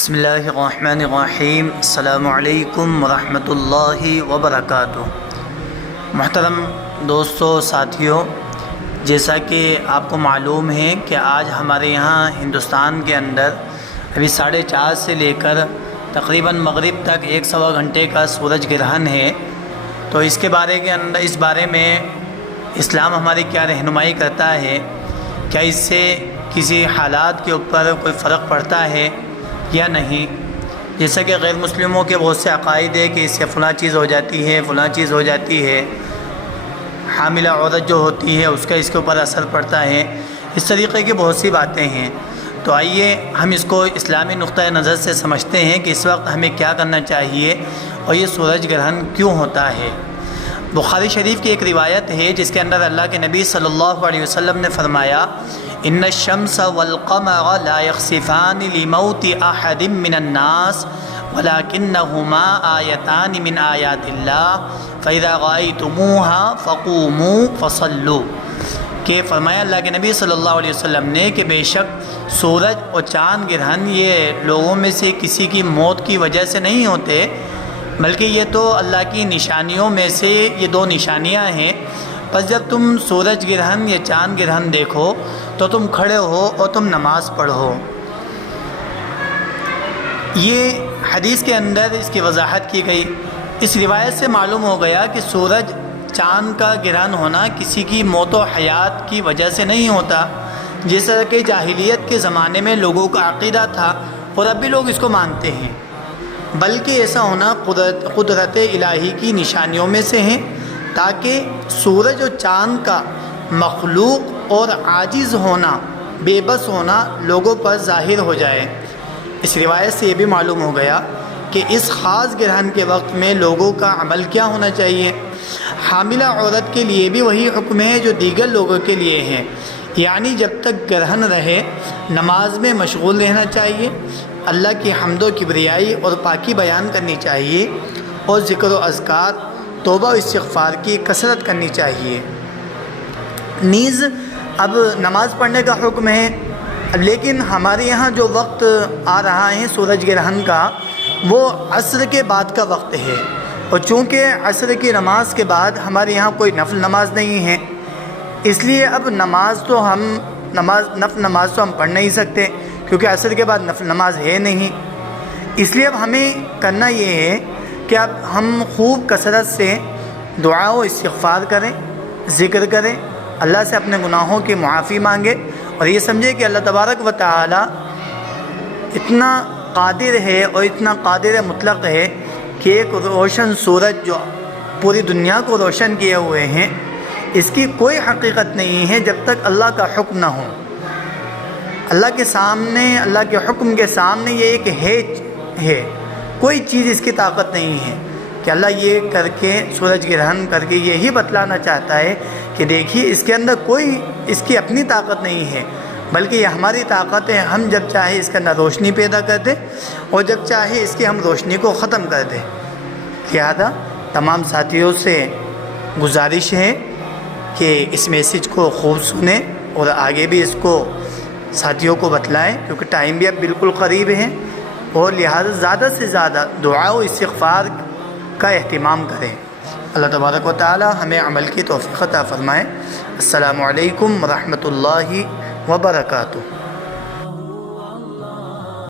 بسم اللہ الرحمن الرحیم۔ السلام علیکم ورحمۃ اللہ وبرکاتہ۔ محترم دوستو، ساتھیوں، جیسا کہ آپ کو معلوم ہے کہ آج ہمارے یہاں ہندوستان کے اندر ابھی 4:30 سے لے کر تقریباً مغرب تک 1 گھنٹے کا سورج گرہن ہے۔ تو اس بارے میں اسلام ہماری کیا رہنمائی کرتا ہے؟ کیا اس سے کسی حالات کے اوپر کوئی فرق پڑتا ہے یا نہیں؟ جیسا کہ غیر مسلموں کے بہت سے عقائد ہے کہ اس سے فلاں چیز ہو جاتی ہے، فلاں چیز ہو جاتی ہے، حاملہ عورت جو ہوتی ہے اس کا اس کے اوپر اثر پڑتا ہے، اس طریقے کی بہت سی باتیں ہیں۔ تو آئیے ہم اس کو اسلامی نقطۂ نظر سے سمجھتے ہیں کہ اس وقت ہمیں کیا کرنا چاہیے اور یہ سورج گرہن کیوں ہوتا ہے۔ بخاری شریف کی ایک روایت ہے جس کے اندر اللہ کے نبی صلی اللہ علیہ وسلم نے فرمایا، ان الشمس والقمر لا يخسفان لموت احد من الناس ولكنهما آیتان من آیات اللہ فاذا رأیتموها فقوموا فصلوا، کہ فرمایا اللہ کے نبی صلی اللہ علیہ وسلم نے کہ بے شک سورج اور چاند گرہن یہ لوگوں میں سے کسی کی موت کی وجہ سے نہیں ہوتے، بلکہ یہ تو اللہ کی نشانیوں میں سے یہ 2 نشانیاں ہیں۔ پس جب تم سورج گرہن یا چاند گرہن دیکھو تو تم کھڑے ہو اور تم نماز پڑھو۔ یہ حدیث کے اندر اس کی وضاحت کی گئی۔ اس روایت سے معلوم ہو گیا کہ سورج چاند کا گرہن ہونا کسی کی موت و حیات کی وجہ سے نہیں ہوتا، جیسا کہ جاہلیت کے زمانے میں لوگوں کا عقیدہ تھا اور اب بھی لوگ اس کو مانتے ہیں، بلکہ ایسا ہونا قدرت الہی کی نشانیوں میں سے ہیں، تاکہ سورج اور چاند کا مخلوق اور عاجز ہونا، بے بس ہونا لوگوں پر ظاہر ہو جائے۔ اس روایت سے یہ بھی معلوم ہو گیا کہ اس خاص گرہن کے وقت میں لوگوں کا عمل کیا ہونا چاہیے۔ حاملہ عورت کے لیے بھی وہی حکم ہے جو دیگر لوگوں کے لیے ہیں، یعنی جب تک گرہن رہے نماز میں مشغول رہنا چاہیے، اللہ کی حمد و کبریائی اور پاکی بیان کرنی چاہیے، اور ذکر و اذکار، توبہ و استغفار کی کثرت کرنی چاہیے۔ نیز اب نماز پڑھنے کا حکم ہے، لیکن ہمارے یہاں جو وقت آ رہا ہے سورج گرہن کا وہ عصر کے بعد کا وقت ہے، اور چونکہ عصر کی نماز کے بعد ہمارے یہاں کوئی نفل نماز نہیں ہے، اس لیے اب نفل نماز تو ہم پڑھ نہیں سکتے، کیونکہ عصر کے بعد نفل نماز ہے نہیں۔ اس لیے اب ہمیں کرنا یہ ہے کہ اب ہم خوب کثرت سے دعا و استغفار کریں، ذکر کریں، اللہ سے اپنے گناہوں کی معافی مانگے، اور یہ سمجھے کہ اللہ تبارک و تعالی اتنا قادر ہے اور اتنا قادر مطلق ہے کہ ایک روشن سورج جو پوری دنیا کو روشن کیے ہوئے ہیں، اس کی کوئی حقیقت نہیں ہے جب تک اللہ کا حکم نہ ہو۔ اللہ کے سامنے، اللہ کے حکم کے سامنے یہ ایک ہیچ ہے، کوئی چیز اس کی طاقت نہیں ہے کہ اللہ یہ کر کے سورج گرہن کر کے یہی بتلانا چاہتا ہے کہ دیکھیے اس کے اندر کوئی اس کی اپنی طاقت نہیں ہے، بلکہ یہ ہماری طاقت ہے۔ ہم جب چاہے اس کے اندر روشنی پیدا کر دیں اور جب چاہے اس کی ہم روشنی کو ختم کر دیں۔ لہذا تمام ساتھیوں سے گزارش ہے کہ اس میسیج کو خوب سنیں اور آگے بھی اس کو ساتھیوں کو بتلائیں، کیونکہ ٹائم بھی اب بالکل قریب ہے، اور لہذا زیادہ سے زیادہ دعا و استغفار کا اہتمام کریں۔ اللہ تبارک و تعالی ہمیں عمل کی توفیق عطا فرمائے۔ السلام علیکم ورحمۃ اللہ وبرکاتہ۔